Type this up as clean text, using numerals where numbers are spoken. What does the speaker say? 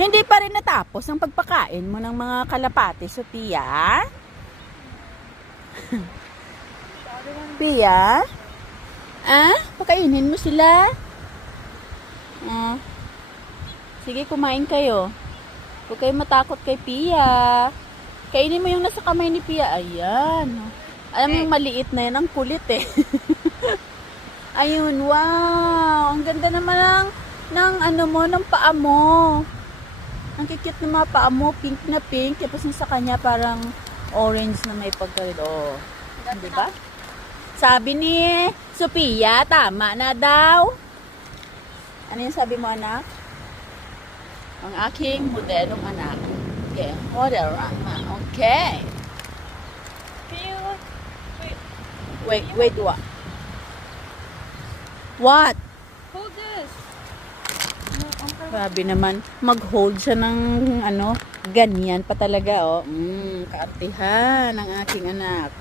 Hindi pa rin natapos ang pagpakain mo ng mga kalapati sa Pia? Pia? Ah? Pakainin mo sila? Ah. Sige, kumain kayo. Huwag kayo matakot kay Pia. Kainin mo yung nasa kamay ni Pia. Ayan. Alam mo yung maliit na yan. Ang kulit eh. Ayun, wow. Ang ganda naman ng ano mo, ng paa mo. Ang kikit ng mga paa mo. Pink na pink. Tapos sa kanya parang orange na may pagkalit. Oh. Diba? Sabi ni Sophia, tama na daw. Ano yung sabi mo, anak? Ang aking modelong anak. Okay, model anak. Okay. Wait, what? What? Hold this. Grabe naman, mag-hold siya ng ano, ganyan pa talaga, oh. Kaartihan ang aking anak.